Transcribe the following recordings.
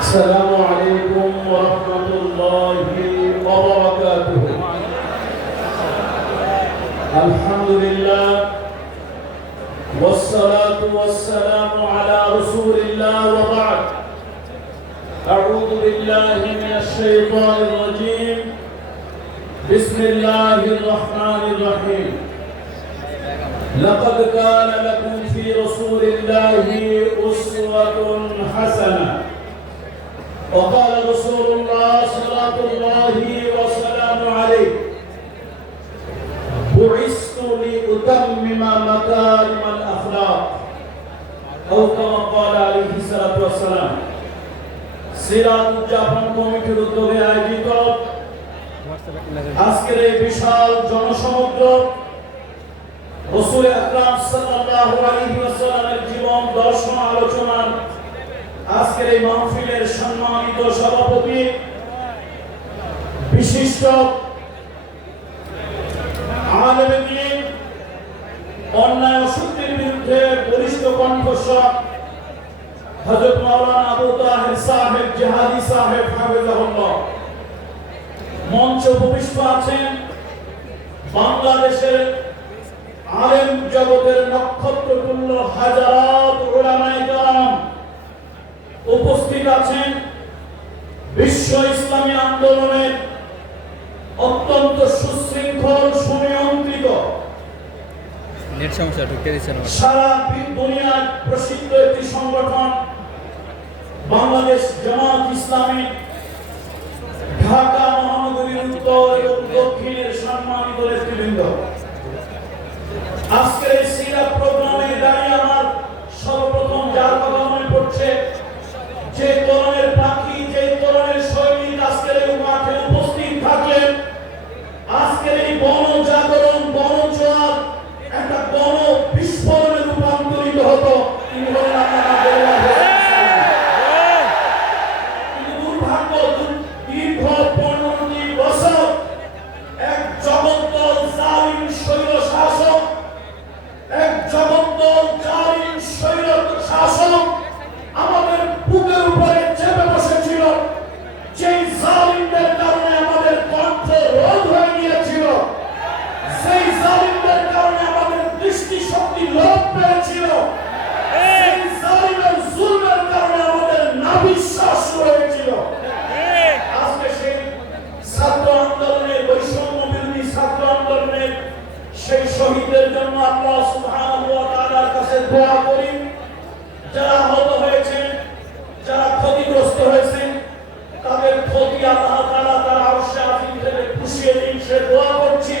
السلام عليكم ورحمة الله وبركاته. الحمد لله والصلاة والسلام على رسول الله وبعد. أعوذ بالله من الشيطان الرجيم. بسم الله الرحمن الرحيم. لقد كان لكم في رسول الله أسوة حسنة. وقال رسول الله صلى الله وسلم عليه: بعثت لأتمم مكارم الأخلاق أو كما قال عليه الصلاة والسلام. সিরাত উদযাপন কমিটির উদ্যোগে আয়োজিত আজকের এই বিশাল জনসমুদ্র রাসূল আকরাম সাল্লাল্লাহু আলাইহি ওয়াসাল্লামের জীবন দর্শন আলোচনার আজকের এই মাহফিলের সম্মানিত সভাপতি, বিশিষ্ট আলেমে দ্বীন, অন্যায় অসত্যের বিরুদ্ধে বলিষ্ঠ কণ্ঠস্বর হযরত মাওলানা আবু তাহের সাহেব জিহাদি সাহেব হাফেজাহুল্লাহ, মঞ্চ উপবিষ্ট আছেন বাংলাদেশের আলেম জগতের নক্ষত্রতুল্য হাজারাত উলামায়ে কেরাম, উপস্থিত আছেন বিশ্ব ইসলামী আন্দোলনের অত্যন্ত সুশৃঙ্খল সুনিয়ন্ত্রিত সারা দুনিয়ার প্রসিদ্ধ একটি সংগঠন বাংলাদেশ জামাত ইসলামী ঢাকা মহানগরীর উত্তর এবং দক্ষিণের সম্মানিত নেতৃবৃন্দ, আজকের এই সিরাত প্রোগ্রামে দাঁড়িয়ে আমার সর্বপ্রথম যার কথা মনে পড়ছে, যে তরুণের পাখি, যে তরুণের সৈনিক আজকের এই মাঠে উপস্থিত থাকলেন, আজকের এই গণজাগরণ গণজোয়ার একটা গণ বিস্ফোরণে রূপান্তরিত হতো। তিনি হলেন দুর্ভাগ্য দীর্ঘ 15টি বছর এক জগদ্দল জালিম স্বৈর শাসক, এক জগদ্দল জালিম স্বৈর শাসক আমাদের বুকের উপরে চেপে বসেছিল। যেই জালিমদের কারণে আমাদের কণ্ঠ রোধ হয়ে গিয়েছিল, সেই জালিমদের কারণে আমাদের দৃষ্টি শক্তি লোপ পেয়েছিল, সেই জালিমের জুলমের কারণে আমাদের নাভিশ্বাস হয়েছিল। আজকে সেই ছাত্র আন্দোলনের, বৈষম্য বিরোধী ছাত্র আন্দোলনের সেই শহীদদের জন্য আল্লাহ সুবহানাহু ওয়া তাআলার কাছে দোয়া করি। যারা আহত হয়েছেন, যারা ক্ষতিগ্রস্ত হয়েছেন, তাদের ক্ষতি আল্লাহ তাআলা তার আরশে আজিম থেকে পুষিয়ে দিন, সে দোয়া করছি।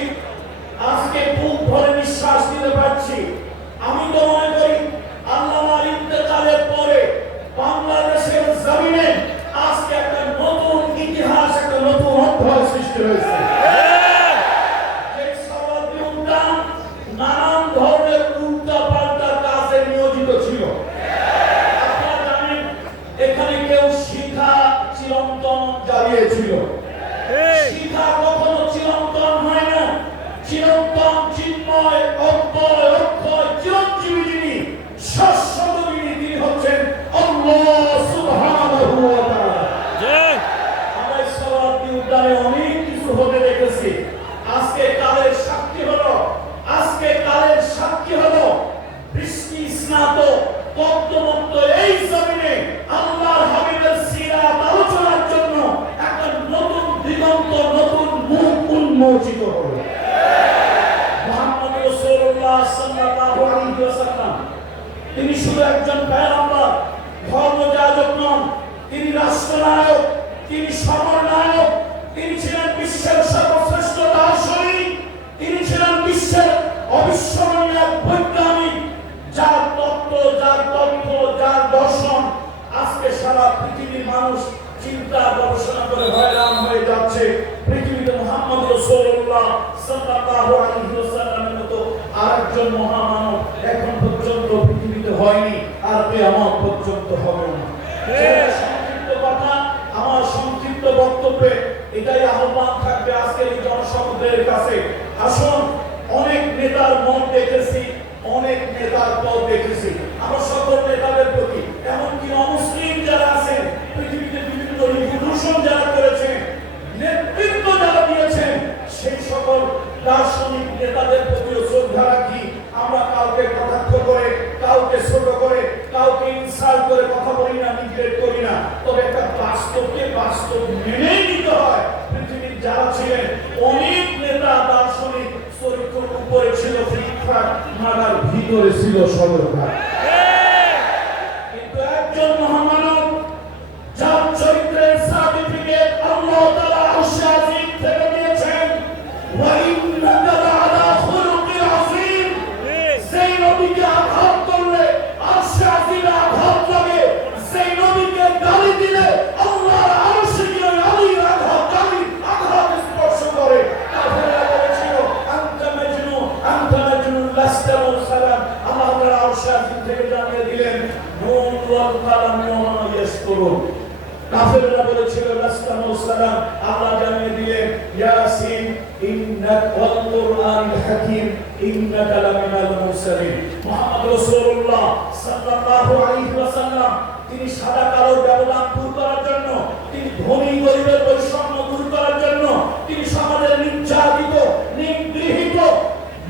আজকে বুক ভরে নিঃশ্বাস নিতে পারছি। আমি তো মনে করি আল্লামার ইন্তেকালের পরে বাংলাদেশের জমিনে আজকে একটা নতুন ইতিহাস, একটা নতুন অধ্যায় সৃষ্টি হয়েছে। নানান ধরনের উল্টা পাল্টা কাজে নিয়োজিত ছিল। আপনারা জানেন এখানে কেউ শিখা চিরন্তন জ্বালিয়েছিল। শিখা কখনো চিরন্তন হয় না। চিরন্তন চিন্ময় অব্যয় অক্ষয় চিরঞ্জীবী যিনি, শাশ্বত যিনি, তিনি হচ্ছেন আল্লাহ সুবহানাহু ওয়া তাআলা। আমরা সওয়াতি উদ্যানে অনেক কিছু হতে দেখেছি। আজকে কালের সাক্ষী হলো, আজকে কালের সাক্ষী হলো বৃষ্টি স্নাত পদ্মমুক্ত এই জমিনে আল্লাহর হাবিবের সিরাত আলোচনার জন্য একটা নতুন দিগন্ত, নতুন মুখ উন্মোচিত হলো। মুহাম্মদ রাসূলুল্লাহ সাল্লাল্লাহু আলাইহি ওয়াসাল্লাম তিনি শুধু একজন পয়গম্বর, ধর্মযাজক নন, তিনি রাষ্ট্রনায়ক, তিনি সমরনায়ক, তিনি ছিলেন বিশ্বের সর্বশ্রেষ্ঠ দার্শনিক, তিনি ছিলেন বিশ্বের অবিস্মরণীয় বৈজ্ঞানিক, যার তত্ত্ব, যার তথ্য, যার দর্শন আজকে সারা পৃথিবীর মানুষ চিন্তা গবেষণা করে হয়রান হয়ে যাচ্ছে। পৃথিবীতে মুহাম্মদ রাসূলুল্লাহ সাল্লাল্লাহু আলাইহি ওয়াসাল্লামের মতো আরেকজন মহামানব এখন পর্যন্ত পৃথিবীতে হয়নি, আর কিয়ামত পর্যন্ত হবে না। সংক্ষিপ্ত কথা, আমার সংক্ষিপ্ত বক্তব্যে এটাই আহ্বান থাকবে আজকের এই জনসমুদ্রের কাছে। আসুন অনেক নেতার মন দেখেছি, অনেক নেতার পথ দেখেছি। আমরা সকল নেতাদের প্রতি, এমনকি অমুসলিম যারা আছেন, পৃথিবীতে বিভিন্ন রিভলিউশন যারা করেছেন, নেতৃত্ব যারা দিয়েছেন, সেই সকল দার্শনিক নেতাদের প্রতিও শ্রদ্ধা রাখি। আমরা কাউকে কটাক্ষ করে, কাউকে ছোট করে, কাউকে ইনসাল্ট করে কথা বলি না, নিগ্লেক্ট করি না। তবে একটা বাস্তবকে বাস্তব মেনেই নিতে হয়। পৃথিবীর যারা ছিলেন অনেক নেতা দার্শনিক, চরিত্র উপরে ছিল ফিটফাট, মার্ডার ভিতরে ছিল সরলতা। কিন্তু একজন মহামানব যার চরিত্রের সার্টিফিকেট আল্লাহ তাআলা আরশে আজিম থেকে দিয়েছেন, ওয়া ইন্নাকা লাআলা খুলুকিন আযীম। সেই নবীকে আঘাত করলে আরশে আজিমে আঘাত লাগে, সেই নবীকে গালি দিলে আল্লাহর আরশে গিয়ে আলীর আঘাত, গালি আঘাত স্পর্শ করে। কাফেররা বলেছিল আনতা মাজনুন লাস্তা মুরসালান। আল্লাহ তাআলা আরশে আজিম থেকে জানিয়ে দিলেন নুন ওয়াল কালাম ওয়া মা ইয়াসতুরুন। কাফেররা বলেছিল লাস্তা মুরসালান, আল্লাহ জানিয়ে দিলেন ইয়াসিন ইন্নাকা ওয়াল কুরআনিল হাকীম ইন্নাকা লামিনাল মুরসালিন। মুহাম্মদ রাসূলুল্লাহ সাল্লাল্লাহু আলাইহি ওয়াসাল্লাম তিনি সাদা কালোর ব্যবধান দূর করার জন্য, তিনি ধনী গরিবের বৈষম্য দূর করার জন্য, তিনি সমাজের নির্যাতিত নিগৃহীত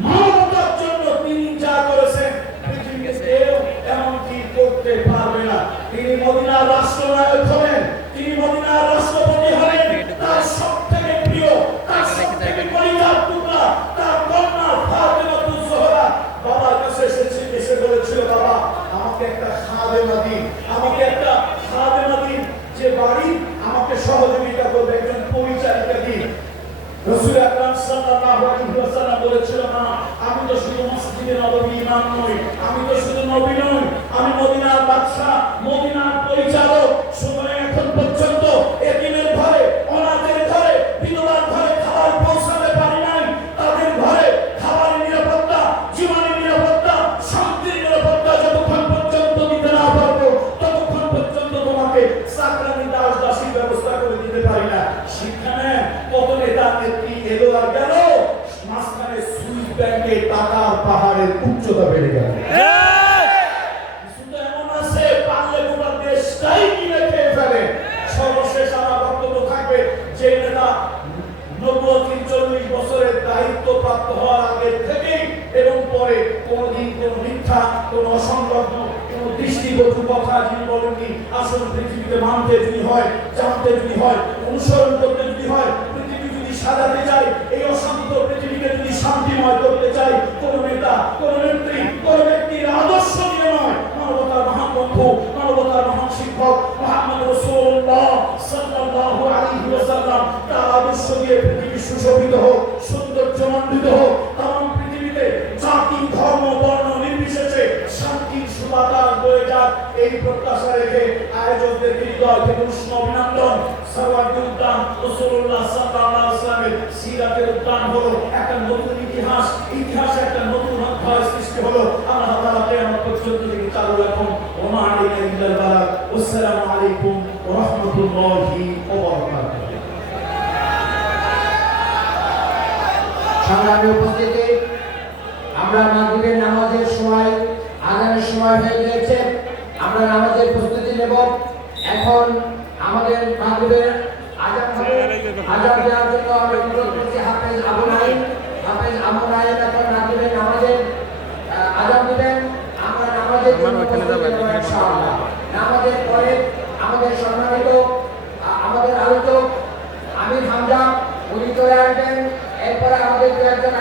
মানবতার জন্য তিনি যা করেছেন পৃথিবীতে কেউ এমনকি করতে পারবে না। তিনি মদিনার রাষ্ট্রনায়ক হলেন, তিনি মদিনার রাষ্ট্রপতি হলেন। তার সবথেকে প্রিয়, তার সবথেকে পরিবার টুকরা, তার কন্যা ফাতেমাতুজ জোহরা বাবার কাছে এসে বলেছিল, বাবা আমাকে একটা খাদেমা দিন, আমাকে একটা খাদেমা দিন, যে বাড়ি আমাকে সহযোগিতা করবে, একজন পরিচারিকা দিন। রাসূল আকরাম সাল্লাল্লাহু আলাইহি ওয়াসাল্লাম বলেছিল, না আমি তো শুধু মসজিদে নববী ইমাম নই, আমি তো শুধু নবী নই, আমি মদিনার বাদশা, মদিনার পরিচালক। সুতরাং এখন পর্যন্ত এতিমের ঘরে, অনাথের ঘরে, বিধবার ঘরে খাবার পৌঁছাতে পারি নাই। তাদের ঘরে খাবারের নিরাপত্তা, জীবনের নিরাপত্তা, শান্তির নিরাপত্তা যতক্ষণ পর্যন্ত দিতে না পারবো, ততক্ষণ পর্যন্ত তোমাকে চাকরানি দাস দাসীর ব্যবস্থা করে দিতে পারি না। সেখানে কত নেতা নেত্রী এলো আর গেল, মাঝখানে সুইস ব্যাংকে টাকার পাহাড়ের উচ্চতা বেড়ে গেল। সর্বশেষ আমার বক্তব্য থাকবে, যে নেতা 40 বছরের দায়িত্ব প্রাপ্ত হওয়ার আগে থেকেই এবং পরে কোনদিন কোন মিথ্যা, কোন অসংলগ্ন, কোন দৃষ্টিগোচর কথা যিনি বলেননি, আসল পৃথিবীতে মানতে যদি হয়, জানতে যদি হয়, অনুসরণ করতে যদি হয়, পৃথিবী যদি সাজাতে চাই, এই অশান্ত পৃথিবীকে যদি শান্তিময় করতে চাই, কোন নেতা, কোন নেত্রী, কোন ব্যক্তির আদর্শ নিয়ে নয়, মানবতার মহান বন্ধু, মানবতার মহান শিক্ষক মুহাম্মদ রাসূলুল্লাহ সাল্লাল্লাহু আলাইহি ওয়াসাল্লাম তার আদর্শ দিয়ে পৃথিবী সুশোভিত হোক, সৌন্দর্যমণ্ডিত হোক। তাম পৃথিবীতে জাতি, ধর্ম, বর্ণ নির্বিশেষে শান্তির সুবাতাস বয়ে যাক, এই প্রত্যাশা রেখে আয়োজকদেরকে হৃদয় থেকে উষ্ণ অভিনন্দন। সর্বাগ্রে উদ্যান রাসূলুল্লাহ সাল্লাল্লাহু আলাইহি ওয়াসাল্লামের সিরাতের উদ্যান হলো একটা নতুন ইতিহাস, ইতিহাসে একটা নতুন অধ্যায় সৃষ্টি হলো। আল্লাহ তাআলা কিয়ামত পর্যন্ত থেকে চালু রাখুন। ওয়া মা আলাইনা ইল্লাল বালাগ। আসসালামু আলাইকুম ওয়া রাহমাতুল্লাহি ওয়া বারাকাতুহু। সংগ্রামী উপস্থিতি, আমরা মাগরিবের নামাজের সময়, আযানের সময় হয়ে গিয়েছে, আমরা নামাজের প্রস্তুতি নেব। এখন আমাদের মাগরিবের আযান হবে, আযান দেওয়ার জন্য আমরা অনুরোধ করছি হাফেজ আবু নাঈম এখন মাগরিবের নামাজের আযান দিবেন। আমরা নামাজের জন্য ইনশাআল্লাহ। নামাজের পরে আমাদের সম্মানিত আমাদের আলোচক আমির হামজা উনি চলে আসবেন। এরপরে আমাদের দু একজন